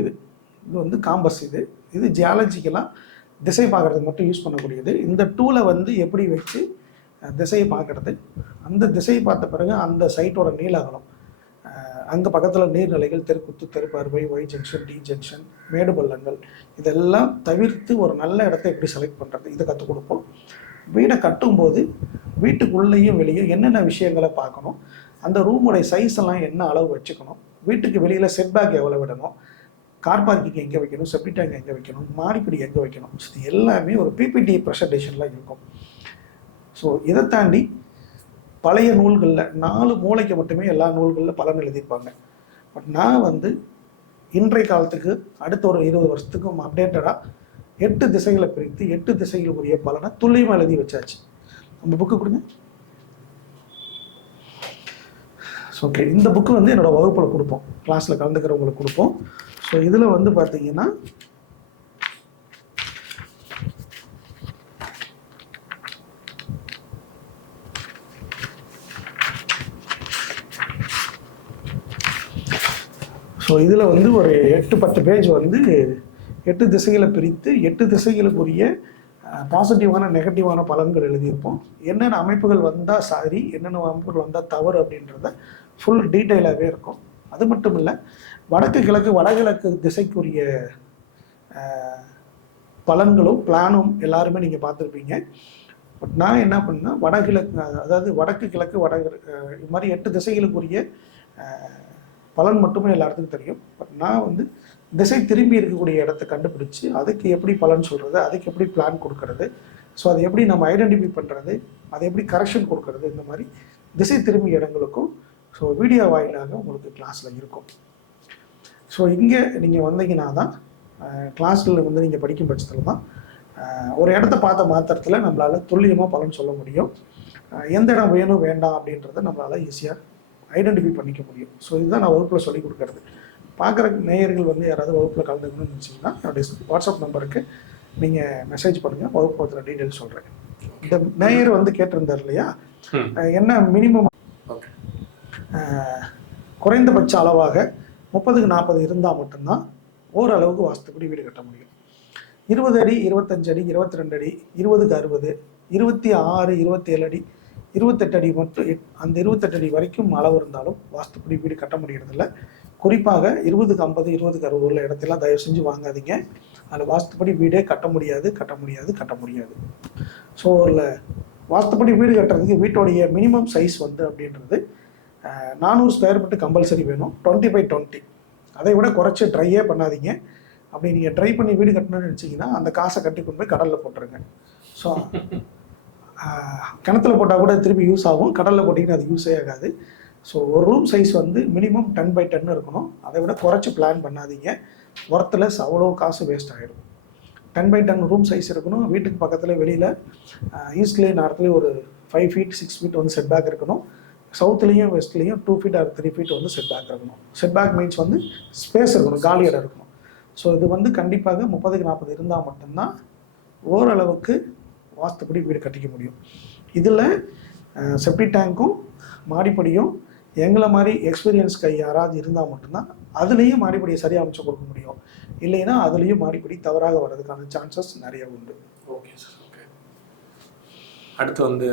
இது. இது வந்து காம்பஸ் இது. இது ஜியாலஜிக்கெல்லாம் திசை பார்க்குறதுக்கு மட்டும் யூஸ் பண்ணக்கூடியது. இந்த டூலை வந்து எப்படி வச்சு திசையை பார்க்குறது? அந்த திசையை பார்த்த பிறகு அந்த சைட்டோட நீலாகலம் அங்கே பக்கத்தில் நீர்நிலைகள் தெருக்குத்து தெருப்பருவை ஒய் ஜங்ஷன் டி ஜங்ஷன் மேடு பள்ளங்கள். இதெல்லாம் தவிர்த்து ஒரு நல்ல இடத்த எப்படி செலக்ட் பண்ணுறது இதை கற்றுக் கொடுப்போம். வீடை கட்டும்போது வீட்டுக்குள்ளேயும் வெளியே என்னென்ன விஷயங்களை பார்க்கணும்? அந்த ரூமுடைய சைஸ் எல்லாம் என்ன அளவு வச்சுக்கணும்? வீட்டுக்கு வெளியில் செட்பேக் எவ்வளோ விடணும்? கார் பார்க்கிங் எங்கே வைக்கணும்? செப்டி டேங்க் எங்கே வைக்கணும்? மாடிப்படி எங்கே வைக்கணும்? இது எல்லாமே ஒரு பிபிடி ப்ரெசன்டேஷனில் இருக்கும். ஸோ இதை தாண்டி பழைய நூல்களில் நாலு மூளைக்கு மட்டுமே எல்லா நூல்களில் பலன் எழுதியிருப்பாங்க. பட் நான் வந்து இன்றைய காலத்துக்கு அடுத்த ஒரு இருபது வருஷத்துக்கும் அப்டேட்டடாக எட்டு திசைகளை பிரித்து எட்டு திசைகளுக்குரிய பலனை துல்லியமாக எழுதி வச்சாச்சு. நம்ம புக்கு கொடுங்க. ஓகே இந்த புக்கு வந்து என்னோடய வகுப்பில் கொடுப்போம். கிளாஸில் கலந்துக்கிறவங்களுக்கு கொடுப்போம். ஸோ இதில் வந்து பார்த்தீங்கன்னா ஸோ இதில் வந்து ஒரு எட்டு பத்து பேஜ் வந்து எட்டு திசைகளை பிரித்து எட்டு திசைகளுக்குரிய பாசிட்டிவான நெகட்டிவான பலன்கள் எழுதியிருப்போம். என்னென்ன அமைப்புகள் வந்தால் சரி என்னென்ன அமைப்புகள் வந்தால் தவறு அப்படின்றத ஃபுல் டீட்டெயிலாகவே இருக்கும். அது மட்டும் இல்லை வடக்கு கிழக்கு வடகிழக்கு திசைக்குரிய பலன்களும் பிளானும் எல்லாருமே நீங்கள் பார்த்துருப்பீங்க. பட் நான் என்ன பண்ணேன் வடகிழக்கு அதாவது வடக்கு கிழக்கு வடகிழக்கு இது மாதிரி எட்டு திசைகளுக்குரிய பலன் மட்டுமே எல்லாத்துக்கும் தெரியும். பட் நான் வந்து திசை திரும்பி இருக்கக்கூடிய இடத்த கண்டுபிடிச்சு அதுக்கு எப்படி பலன் சொல்கிறது அதுக்கு எப்படி பிளான் கொடுக்கறது ஸோ அதை எப்படி நம்ம ஐடென்டிஃபை பண்ணுறது அதை எப்படி கரெக்ஷன் கொடுக்கறது இந்த மாதிரி திசை திரும்பிய இடங்களுக்கும் ஸோ வீடியோ வாயிலாக உங்களுக்கு கிளாஸில் இருக்கும். ஸோ இங்கே நீங்கள் வந்தீங்கன்னா தான் கிளாஸில் வந்து நீங்கள் படிக்கும் பட்சத்தில் தான் ஒரு இடத்த பார்த்த மாத்திரத்தில் நம்மளால் துல்லியமாக பலன் சொல்ல முடியும். எந்த இடம் வேணும் வேண்டாம் அப்படின்றத நம்மளால் ஈஸியாக ஐடென்டிஃபை பண்ணிக்க முடியும். ஸோ இதுதான் நான் வகுப்பில் சொல்லி கொடுக்கறது. பார்க்குற நேயர்கள் வந்து யாராவது வகுப்பில் கலந்துக்கணும்னு நினச்சிங்கன்னா என்னுடைய வாட்ஸ்அப் நம்பருக்கு நீங்கள் மெசேஜ் பண்ணுங்கள் வகுப்பு பற்றின டீட்டெயில் சொல்கிறேன் இந்த நேயர் வந்து கேட்டிருந்தார் இல்லையா? என்ன மினிமம் குறைந்தபட்ச அளவாக முப்பதுக்கு நாற்பது இருந்தால் மட்டும்தான் ஓரளவுக்கு வாஸ்துப்படி வீடு கட்ட முடியும். இருபது அடி இருபத்தஞ்சு அடி இருபத்தி ரெண்டு அடி இருபதுக்கு அறுபது இருபத்தி ஆறு இருபத்தேழு அடி இருபத்தெட்டு அடி மட்டும் அந்த இருபத்தெட்டு அடி வரைக்கும் அளவு இருந்தாலும் வாஸ்துப்படி வீடு கட்ட முடியறதில்ல. குறிப்பாக இருபதுக்கு ஐம்பது இருபதுக்கு அறுபது உள்ள இடத்தெல்லாம் தயவு செஞ்சு வாங்காதீங்க. அதில் வாஸ்துப்படி வீடே கட்ட முடியாது கட்ட முடியாது கட்ட முடியாது. ஸோ இல்லை வாஸ்துப்படி வீடு கட்டுறதுக்கு வீட்டோடைய மினிமம் சைஸ் வந்து அப்படின்றது நானூறு ஸ்கொயர் ஃபீட்டு கம்பல்சரி வேணும். டுவெண்ட்டி பை டுவெண்ட்டி அதை விட குறைச்சி ட்ரையே பண்ணாதீங்க. அப்படி நீங்கள் ட்ரை பண்ணி வீடு கட்டணும்னு நினச்சிங்கன்னா அந்த காசை கட்டி கொண்டு போய் கடலில் போட்டுருங்க. ஸோ கிணத்துல போட்டால் கூட திருப்பி யூஸ் ஆகும். கடலில் போட்டிங்கன்னா அது யூஸே ஆகாது. ஸோ ஒரு ரூம் சைஸ் வந்து மினிமம் டென் பை டென் இருக்கணும். அதை விட குறைச்சி பிளான் பண்ணாதீங்க. ஒர்த்லெஸ் அவ்வளோ காசு வேஸ்ட் ஆகிடும் ten by ten room size இருக்கணும். வீட்டுக்கு பக்கத்தில் வெளியில் ஈஸ்ட்லேயே நார்த்லேயும் ஒரு ஃபைவ் ஃபீட் சிக்ஸ் ஃபீட் வந்து செட் பேக் இருக்கணும். சவுத்துலேயும் வெஸ்ட்லேயும் two feet or three feet வந்து செட் பேக் இருக்கணும். செட் பேக் மீன்ஸ் வந்து ஸ்பேஸ் இருக்கணும் காலி இடம் இருக்கணும். ஸோ இது வந்து கண்டிப்பாக முப்பதுக்கு நாற்பது இருந்தால் மட்டும்தான் ஓரளவுக்கு வாஸ்துப்படி வீடு கட்டிக்க முடியும். இதில் செப்டி டேங்க்கும் மாடிப்படியும் எங்களை மாதிரி எக்ஸ்பீரியன்ஸ் கை யாராவது இருந்தால் மட்டும்தான் அதுலேயும் மாடிப்படியை சரியாக அமைச்சு கொடுக்க முடியும். இல்லைன்னா அதுலேயும் மாடிப்படி தவறாக வர்றதுக்கான சான்சஸ் நிறைய உண்டு. ஓகே சார் ஓகே அடுத்து வந்து